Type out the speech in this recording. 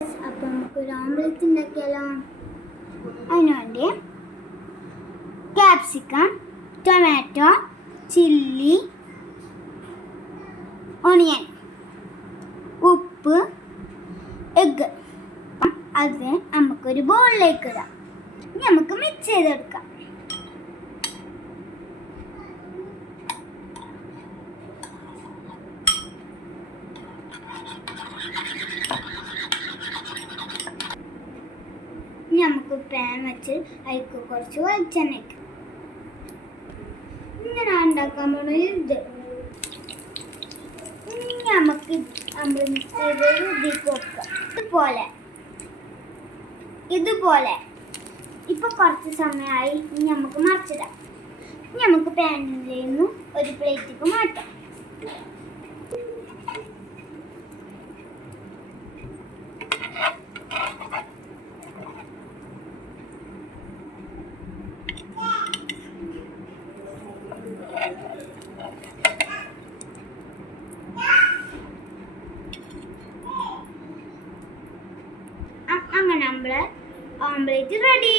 അപ്പം നമുക്കൊരു ഓംലെറ്റ് ഉണ്ടാക്കിയാലോ? അതിനുവേണ്ടി ക്യാപ്സിക്കം, ടൊമാറ്റോ, ചില്ലി, ഓണിയൻ, ഉപ്പ്, എഗ്ഗ്. അത് നമുക്കൊരു ബൗളിലേക്ക് ഇടാം. ഇനി നമുക്ക് മിക്സ് ചെയ്തെടുക്കാം. ഇനി നമുക്ക് പാൻ വെച്ച് അതിലേക്ക് കുറച്ച് വെളിച്ചെണ്ണ വയ്ക്കാം. ഇങ്ങനെ ഉണ്ടാക്കാൻ പോകുന്നത് ഇത്. ഇനി നമുക്ക് നമ്മൾ മിക്സ് ചെയ്ത് ഇതിലേക്ക് വെക്കാം. ഇതുപോലെ ഇപ്പൊ കുറച്ച് സമയമായി. ഇനി നമുക്ക് മറിച്ചിടാം. ഇനി നമുക്ക് പാനിൽ നിന്ന് ഒരു പ്ലേറ്റിലേക്ക് മാറ്റാം. അങ്ങനെ നമ്മളെ ഓംലെറ്റ് റെഡി.